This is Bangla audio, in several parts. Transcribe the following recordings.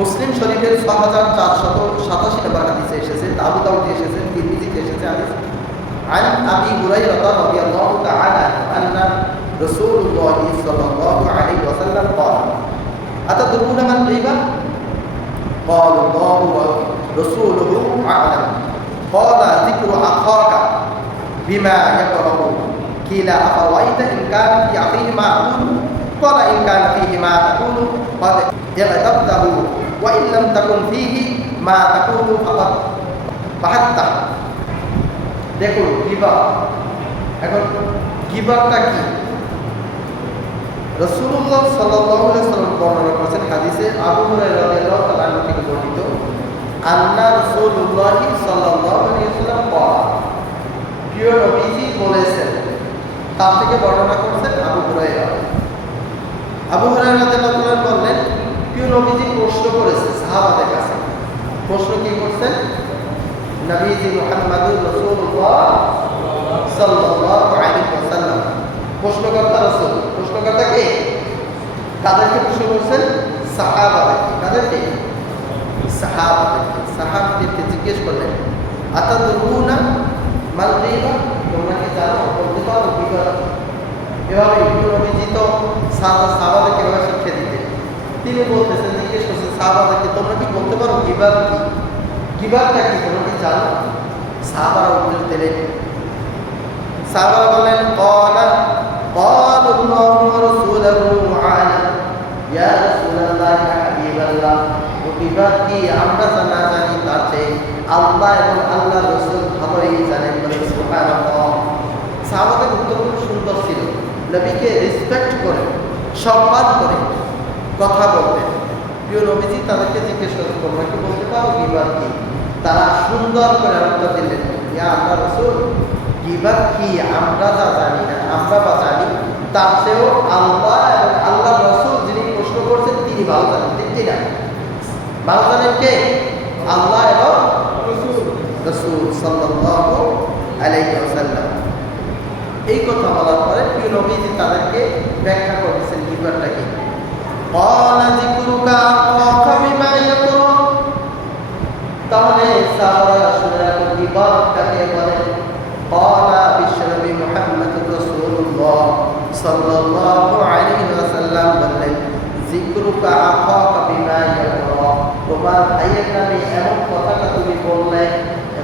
মুসলিম শরীফের 6487 নম্বর হাদিসে এসেছে, আবু দাউদে এসেছে, তিরমিজিতে এসেছে হাদিস। عن أبي هريرة رضي الله تعالى أن رسول الله صلى الله عليه وسلم قال أتدرون ما الغيبة؟ قال الله ورسوله أعلم قال ذكر أخاك بما يكره قيل أفرأيت إن كان في أخيه ما أقول قال إن كان فيه ما تقول قد اغتبته وإن لم تكن فيه ما تقول فقد بحثته। দেখুন গীবত, এখন গীবতটা কি? রাসূলুল্লাহ সাল্লাল্লাহু আলাইহি ওয়াসাল্লাম বর্ণনা করেছেন হাদিসে, আবু হুরায়রা রাদিয়াল্লাহু তাআলা আনহু থেকে বর্ণিত, আন্না রাসূলুল্লাহ সাল্লাল্লাহু আলাইহি ওয়াসাল্লাম বলেন, প্রিয় নবীজি বলেছেন। তার থেকে বর্ণনা করেছেন আবু হুরায়রা। আবু হুরায়রা রাদিয়াল্লাহু তাআলা বললেন, প্রিয় নবীজি প্রশ্ন করেছে সাহাবাদের কাছে। প্রশ্ন কি করছেন? নবীজি মুহাম্মদুর রাসূলুল্লাহ সাল্লাল্লাহু আলাইহি ওয়াসাল্লাম, প্রশ্নকর্তা রাসূল। প্রশ্নকর্তা কে? কাদেরকে প্রশ্ন করছেন? সাহাবাদেরকে। কাদেরকে? সাহাবাদেরকে। সাহাবাদেরকে জিজ্ঞেস করলেন, আতাদরুনা মাল গীবা? তোমরা কি জানো, বলতে পারো গীবত? এভাবে নবীজি তো সাহাবাদেরকে এভাবে শিক্ষা দিতেন। তিনি বলতেছেন, জিজ্ঞেস করছেন সাহাবাদেরকে, তোমরা কি বলতে পারো গীবত কি? গীবতটা কি তোমরা কি জানো? সাহাবারা উত্তর দিলেন, সাহাবারা বললেন, ক্বালাল্লাহু ওয়া রাসূলুহু আ'লাম, ইয়া রাসূলুল্লাহ ইয়া হাবিবাল্লাহ, গীবত কি আমরা না জানি তার চেয়ে আল্লাহ এবং আল্লাহর রাসূল ভালোই জানেন। সুবহানাল্লাহ। সাহাবাদের উত্তর খুব সুন্দর ছিল। নবীকে রেসপেক্ট করে, সম্মান করে কথা বলতেন। প্রিয় নবীজি তাদেরকে জিজ্ঞেস করলেন, তোমরা কি বলতে পারো গীবত কি? তারা সুন্দর করে উত্তর দিলেন, ইয়া আল্লাহর রাসূল, গীবত কি আমরা যা জানি না, আমরা বা জানি তার চেয়েও আল্লাহ এবং আল্লাহর রাসূল যিনি প্রশ্ন করছেন তিনি ভালো জানেন। ঠিক না? ভালো জানেন কে? আল্লাহ এবং রাসূল সাল্লাল্লাহু আলাইহি ওয়াসাল্লাম। এই কথা বলার পরে প্রিয় নবীজি তাদেরকে ব্যাখ্যা করেছেন গীবতটা কি। ক্বালা যিকরুকা আখাকা বিমা ইয়াকরা, তাহলে সাহাবারা শুনে রাখো গীবত কাকে বলে। ক্বালা বিশ্বনবী মুহাম্মদুর রাসূলুল্লাহ সাল্লাল্লাহু আলাইহি ওয়াসাল্লাম বললেন, যিকরুকা আখাকা বিমা ইয়াকরা, তোমার ভাইয়ের নামে এমন কথাটা তুমি বললে,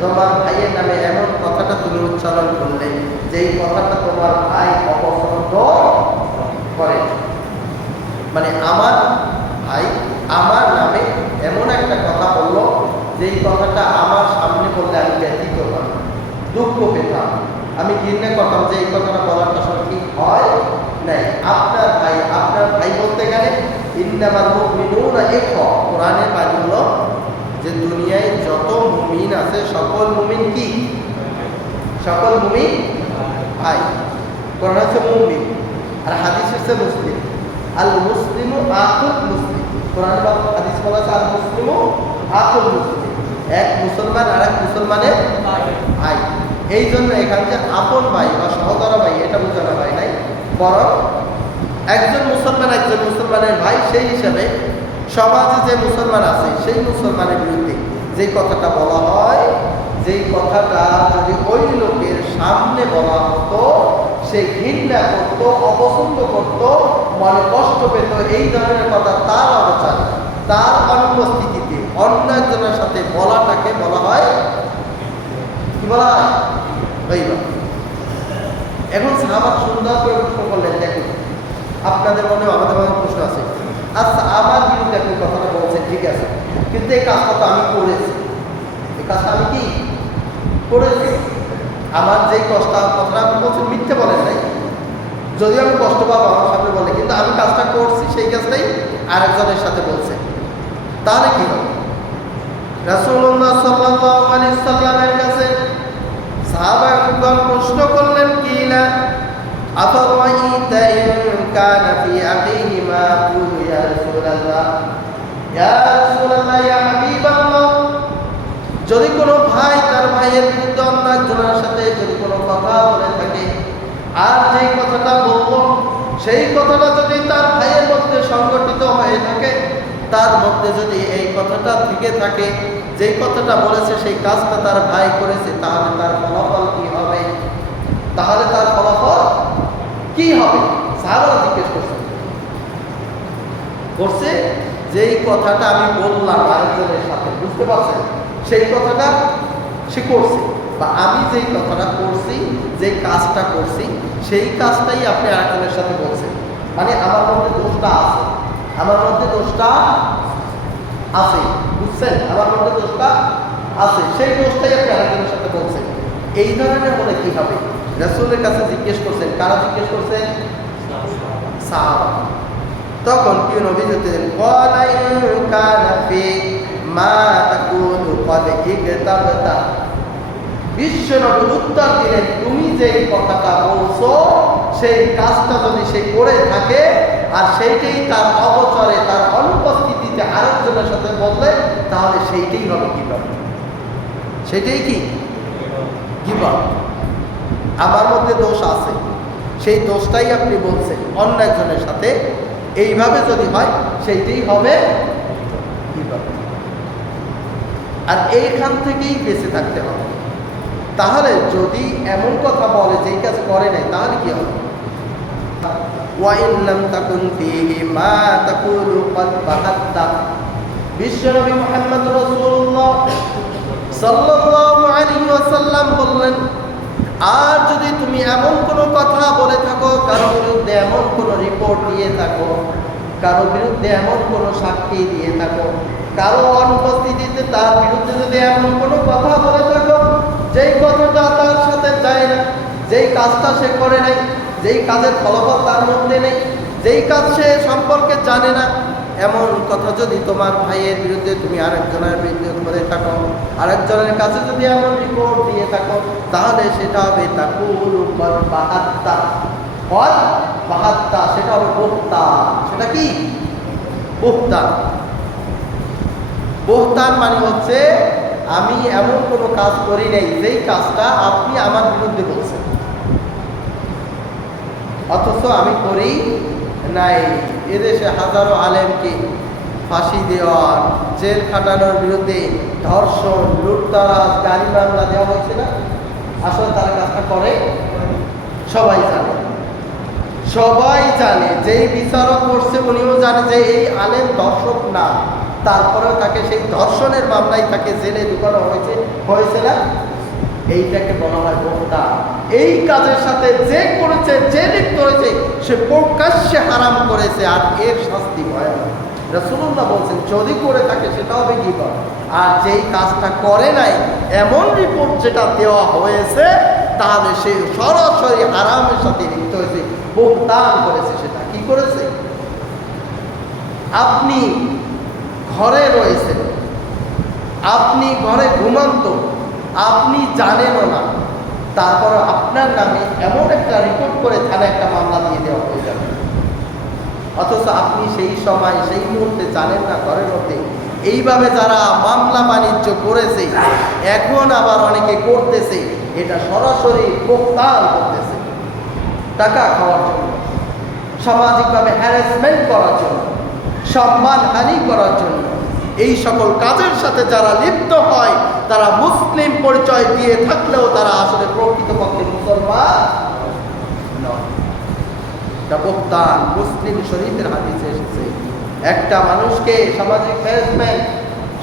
তোমার ভাইয়ের নামে এমন কথাটা তুমি উচ্চারণ করলে যেই কথাটা তোমার ভাই অপছন্দ করে। মানে আমার ভাই আমার নামে এমন একটা কথা বললো যেই কথাটা আমার সামনে বললে আমি ব্যথিত হতাম, দুঃখ পেতাম, আমি ঘৃণা করতাম যে এই কথাটা বলাটা আসলে ঠিক হয় নাই। আপনার ভাই বলতে গেলে ইন্নামাল মুমিনুনা ইখওয়া, কোরআনের বাণী হলো যে দুনিয়ায় যত মুমিন আছে সকল মুমিন কি? সকল মুমিন ভাই। কোরআন হচ্ছে মুমিন আর হাদিস হচ্ছে মুসলিম। আল মুসলিমু আকুল মুসলিম, কোরআন বা হাদিস বলা আছে আল মুসলিমু আকুল মুসলিম, এক মুসলমান আর এক মুসলমানের ভাই। এই জন্য এখানে যে আপন ভাই বা সহোদর ভাই এটা বোঝানো হয় নাই, বরং একজন মুসলমানের ভাই। সেই হিসাবে সমাজে যে মুসলমান আছে সেই মুসলমানের বিরুদ্ধে যেই কথাটা বলা হয়, যেই কথাটা যদি ওই লোকের সামনে বলা হতো সে ঘৃণা করতো, অপছন্দ করতো, মনে কষ্ট পেত, এই ধরনের কথা তার অবচার, তার অনুপস্থিতিতে অন্য একজনের সাথে বলাটাকে বলা হয় কি বলা হয়? গীবত। এখন সাহাবা সুন্দর করে প্রশ্ন করলেন, দেখুন আপনাদের মনে আমাদের মনে প্রশ্ন আছে, আচ্ছা আমার বিরুদ্ধে আপনি কথাটা বলছেন ঠিক আছে, কিন্তু এই কাজটা তো আমি করেছি, এই কাজটা আমি কি করেছি? আমার যেই কথাটা আপনি বলছেন মিথ্যে বলেন নাই, যদিও আমি কষ্ট পাবো আমার সামনে বলে, কিন্তু আমি কাজটা করছি সেই কাজটাই আরেকজনের সাথে বলছে, তাহলে কি হবে? রাসূলুল্লাহ সাল্লাল্লাহু আলাইহি ওয়াসাল্লামের কাছে সাহাবাগণ প্রশ্ন করলেন, কিলা আফারাইতা ইন কানা ফি আখিহি মা ইয়াকুলু ইয়া রাসূলুল্লাহ, ইয়া রাসূলুল্লাহ ইয়া হাবিবাল্লাহ, যদি কোনো ভাই তার ভাইয়ের বিরুদ্ধে অন্য একজনের সাথে যদি কোনো কথা বলে থাকে আর যেই কথাটা বলল সেই কথাটা যদি তার ভাইয়ের মধ্যে সংগঠিত হয়ে থাকে, তার মধ্যে যদি এই কথাটা থেকে থাকে, যেই কথাটা বলেছে সেই কাজটা তার ভাই করেছে, তাহলে তার ফলাফল কি হবে? তাহলে তার ফলাফল কি হবে? সাহাবারা জিজ্ঞেস করছে যেই কথাটা আমি বললাম আরেকজনের সাথে, বুঝতে পারছেন, সেই কথাটা সে করছে, বা আমি যেই কথাটা করছি, যেই কাজটা করছি, সেই কাজটাই আপনি আরেকজনের সাথে বলছেন। মানে আমার মধ্যে দোষটা আছে, আমার মধ্যে দোষটা আছে, বুঝছেন, আমার মধ্যে দোষটা আছে, সেই দোষটাই আপনি আরেকজনের সাথে বলছেন। এই ধরনের হলে কি হবে? রাসূলের কাছে জিজ্ঞেস করছেন, কারা জিজ্ঞেস করছেন? সাহাবা। তখন প্রিয় নবী বলতেন, ওয়ালা ইন কানা ফি মা তাকুলু ক্বাদ ইগতাবতা। বিশ্ব নবী উত্তর দিলেন, তুমি যেই কথাটা বলছো সেই কাজটা যদি সে করে থাকে আর সেইটাই তার অবচরে, তার অনুপস্থিতিতে আরেকজনের সাথে বললে, তাহলে সেইটাই হবে গীবত। সেটাই কি গীবত? আমার মধ্যে দোষ আছে, সেই দোষটাই আপনি বলছেন অন্য একজনের সাথে, এইভাবে যদি হয় সেইটাই হবে গীবত। আর এইখান থেকেই বেঁচে থাকতে হবে। তাহলে যদি এমন কথা বলে যেই কাজ করে নাই, তাহলে কি হবে? ওয়াইন লাম তাকুন ফীহি মা তাকুলু ক্বাদ বাহাত্তা। বিশ্বনবী মুহাম্মদ রাসূলুল্লাহ সাল্লাল্লাহু আলাইহি ওয়াসাল্লাম বললেন, আর যদি তুমি এমন কোনো কথা বলে থাকো, কারো বিরুদ্ধে এমন কোনো রিপোর্ট দিয়ে থাকো, কারো বিরুদ্ধে এমন কোনো সাক্ষী দিয়ে থাকো, কারো অনুপস্থিতিতে তার বিরুদ্ধে যদি এমন কোনো কথা বলে থাকো যেই কথাটা তার সাথে যায় না, যেই কাজটা সে করে নাই, যেই কাজের ফলাফল তার মধ্যে নেই, যেই কাজ সে সম্পর্কে জানে না, এমন কথা যদি তোমার ভাইয়ের বিরুদ্ধে তুমি আরেকজনের বিরুদ্ধে করে থাকো, আরেকজনের কাছে যদি এমন রিপোর্ট দিয়ে থাকো, তাহলে সেটা হবে তাকুলু ক্বাদ বাহাত্তা। ক্বাদ বাহাত্তা, সেটা হবে বুহতান। সেটা কি? বুহতান। বুহতান মানে হচ্ছে আমি এমন কোনো কাজ করি নাই যেই কাজটা আপনি আমার বিরুদ্ধে বলছেন, অথচ আমি করি নাই। এদেশে হাজারো আলেমকে ফাঁসি দেওয়ার, জেল খাটানোর বিরুদ্ধে ধর্ষণ, লুটতরাজ, গাড়ি মামলা দেওয়া হয়েছে না? আসলে তারা কাজটা করে সবাই জানে, সবাই জানে। যেই বিচারক করছে উনিও জানে যে এই আলেম ধর্ষক না, তারপরেও তাকে সেই ধর্ষণের মামলায় তাকে জেলে ঢুকানো হয়েছে না? এইটাকে বলা হয় বুহতান। এই কাজের সাথে যে করেছে, যে লিপ্ত হয়েছে, সে প্রকাশ্যে হারাম করেছে, আর এর শাস্তি ভয়ানক। রাসূলুল্লাহ বলছেন, যদি করে থাকে সেটা হবে গীবত। আর যেই কাজটা করে নাই, এমন রিপোর্ট যেটা দেওয়া হয়েছে, তাহলে সে সরাসরি হারামের সাথে লিপ্ত হয়েছে, বুহতান করেছে। সেটা কি করেছে? আপনি ঘরে রয়েছেন, আপনি ঘরে ঘুমন্ত, আপনি জানেনও না, তারপর আপনার নামে এমন একটা রিপোর্ট করে থানায় একটা মামলা দিয়ে দেওয়া হয়ে যাবে, অথচ আপনি সেই সময় সেই মুহূর্তে জানেন না ঘরের মধ্যে। এইভাবে যারা মামলা বাণিজ্য করেছে, এখন আবার অনেকে করতেছে, এটা সরাসরি বুহতান করতেছে, টাকা খাওয়ার জন্য, সামাজিকভাবে হ্যারাসমেন্ট করার জন্য, সম্মানহানি করার জন্য। এই সকল কাজের সাথে যারা লিপ্ত হয়, তারা মুসলিম পরিচয় দিয়ে থাকলেও তারা আসলে প্রকৃতপক্ষে মুসলমান নয়। এটা বুহতান। মুসলিম শরীফের হাদিসে এসেছে, একটা মানুষকে সামাজিক হ্যারাসমেন্ট,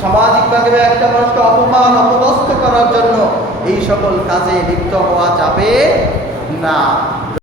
সামাজিকভাবে একটা মানুষকে অপমান, অপদস্থ করার জন্য এই সকল কাজে লিপ্ত হওয়া যাবে না।